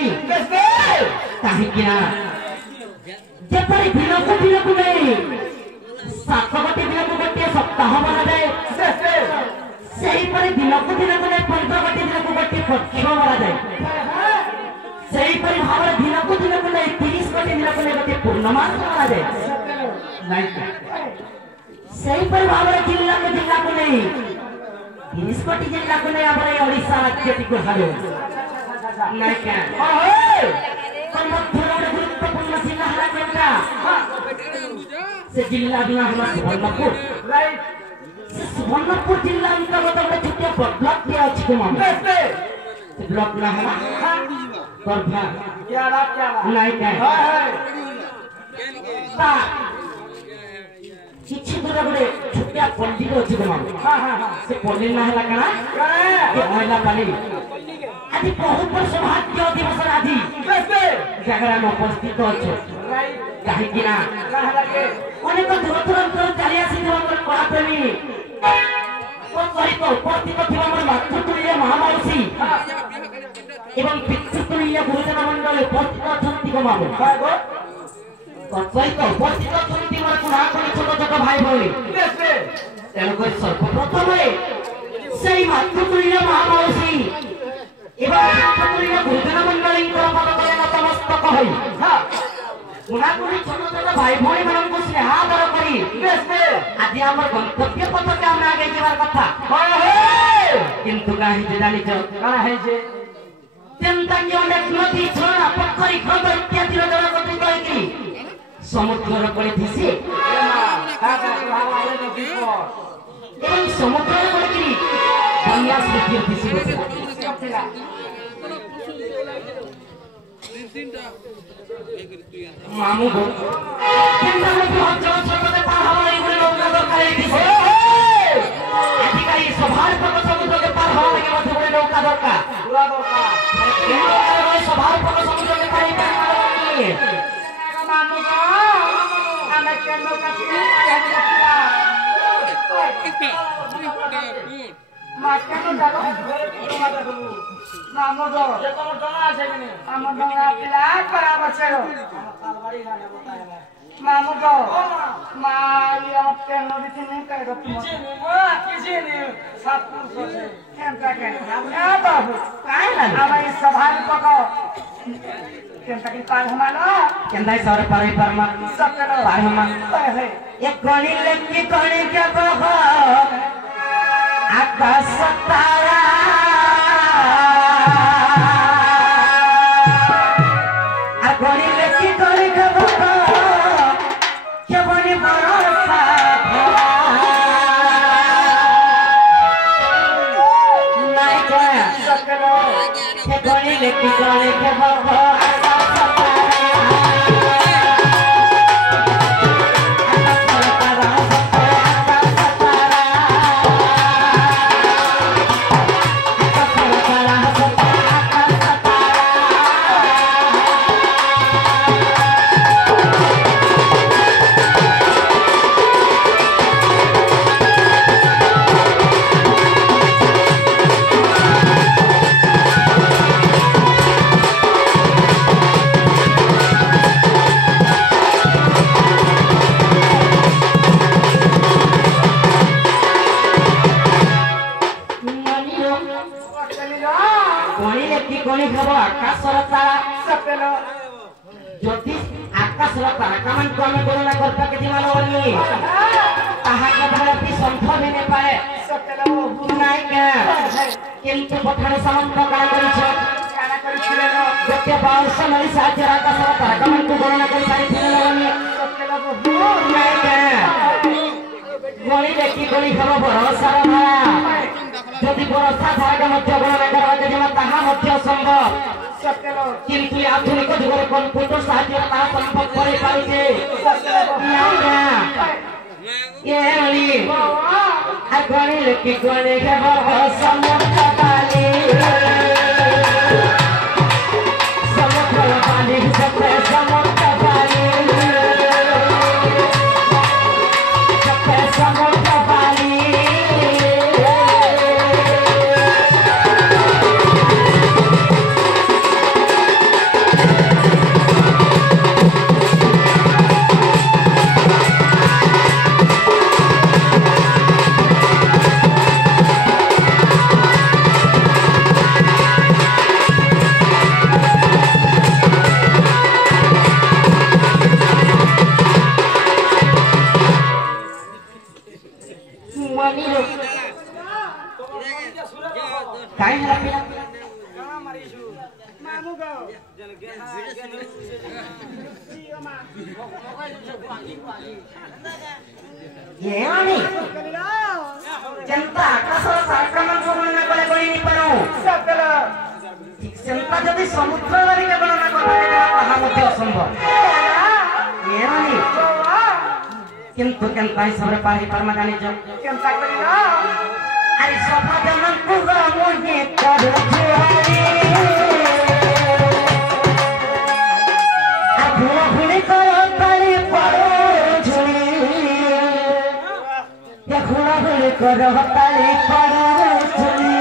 नहीं कहीं जपरी दिन को नहीं 7 गोटी दिन को गोटे सप्ताह बना जाए सही पर दिन को नहीं 15 गोटी दिन को गोटे पक्ष बना जाए सही पर भाव दिन को नहीं 30 गोटी दिन को गोटे पूर्णमास बना जाए सही पर भाव जिला को नहीं 30 गोटी जिला को नहीं हमारे ओडिशा राज्य को हारो नहीं क्या गुरुत्वपूर्ण जिला है केंद्र से जिला बिना हमारा सुवर्णपुर जिला अंतर्गत गोटे छुटिया ब्लॉक दिया अछि को मामला ब्लॉक ना है करभा नहीं क्या किछि दूर गोटे छुटिया पल्ली अछि को मामला से पल्ली ना है कना के महिला पाली आज बहुत सौभाग्य दिवस आज जगह में उपस्थित अच्छे कहीं अनेक दूर दूर चली आसी कलाप्रेमी सहित उपस्थित थी मातृतुल्य महामौसी एवं पितृतुल्य गुरुजन मंडल उपस्थित अच्छा सहित उपस्थित अच्छा छोट छोट भाई भाई तेणुक सर्वप्रथम से मातृतुल्य महामौसी एवं पितृतुल्य गुरुजन मंडली पदतले नतमस्तक होई मुनापुरी छोट छोट भाई भाई मान को स्नेहादर करी आज हमर गंतव्य पथ के हम आगे जेबार कथा किंतु काहे जे जानि छ का है जे चिंता के अनेक नदी झरना पोखरी खंड इत्यादि जल गति करके समुद्र कोले दिसे एवं समुद्र कोले की बंगला स्थिति दिसे मामू को चिंता में बहुत जल स्रोत पार हवा इगुले लोग दरकार दिसे अधिकारी स्वभाव पर समुद्र के पार हवा लगे मत इगुले लोग का दरकार पूरा दरकार स्वभाव पर समुद्र के पार नहीं मामू को हमें केनो का माकेनो जानो मामू दो ये तो डोंगा আছে কিনে আমার ডোंगा পিলা করা বছর তালবাড়ি জানে बताया मामू दो माली आपके नदी से नहीं करेगा तुम किसी ने 700 से केंता के ना बाबू काय ना हमारी सभा में पकाओ केंता की पार हमारा केंता सौर पार परमा सब करो पार हम एक गणी लेके गणी के बहो आकाश तारा गणी लेके गणी के बहो के बनी भरोसा नहीं क्या सब करो के गणी लेके गणी के बहो किंतु आधुनिक जुगरे कंप्यूटर साहाय्य ता संभव करे पारुचे ये ली अगणी लेके गणे के समुद्र पाली समुद्र पाली सपे समुद्र पाली सपे समुद्र पाली ये आनी जनता आकाश सरकमन गणना करे कोई नहीं पारो सकल जनता जदि समुद्र वाली गणना करे ताहा मध्ये असंभव ये आनी किंतु केनता हिसाब रे पाही परमा जानि जो केनता करिना अरे सफा जनन पूरा मोहे कर जुआरी आ भूला भूली करो ताली पड़ो झुली या भूला भूली करो ताली पड़ो झुली